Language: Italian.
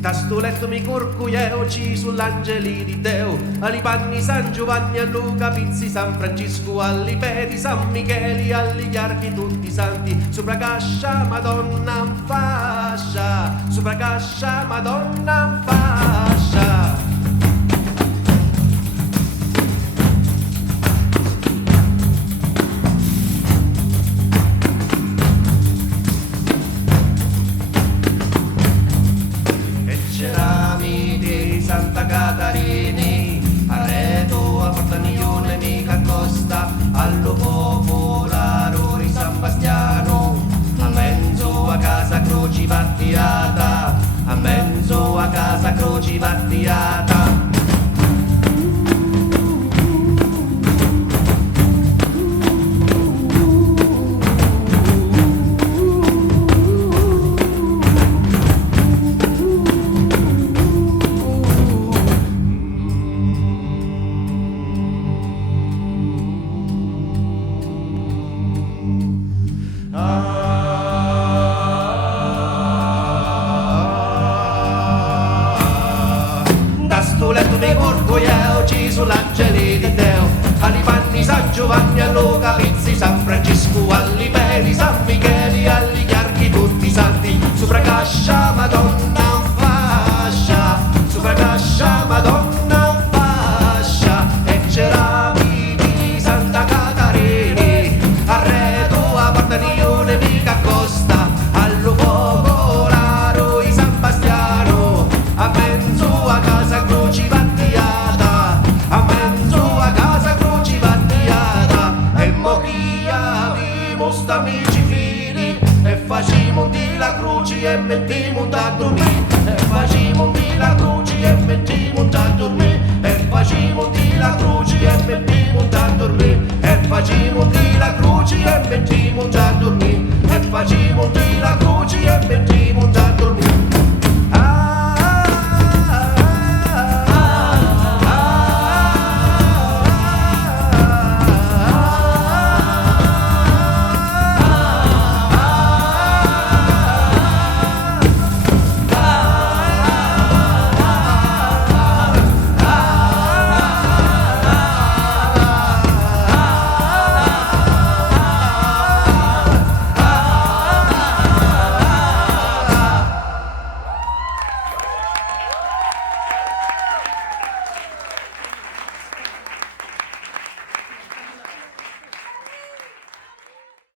Da sto letto mi corcuieo ci sull'angeli di Deo, ali panni San Giovanni, a Luca Pizzi, San Francisco, alli Peti, San Micheli, alli Iarchi, tutti i santi, sopra cascia Madonna in fascia, sopra cascia Madonna in fascia. Santa Catarini, Arreto, a Portaniglione, mica Costa, allo Popolaro di San Bastiano, a mezzo a casa Croci Vattiata, a mezzo a casa Croci Vattiata. Letto mi corcoieo ci sull'angeli di Deo, ali panni San Giovanni, a Luca Pizzi, San Francisco, alli Peti, San Micheli, alli Iarchi, tutti i santi, sopra cascia Madonna in fascia, sopra cascia Madonna in fascia. E cerami di Santa Catarini, Arreto, a Portaniglione, mica Costa, allo Popolaro di San Bastiano, a mezzo a casa Croci Vattiata, a mezzo a casa Croci Vattiata. E mo chi avimo sta amici fini, e facimo di la croci e mettimo a dormire, e facimo di la croci e mettimo a dormire, e facimo di la croci e mettimo a dormire, e facimo di la croci e mettimo a dormire, e facimo di la croci e mettimo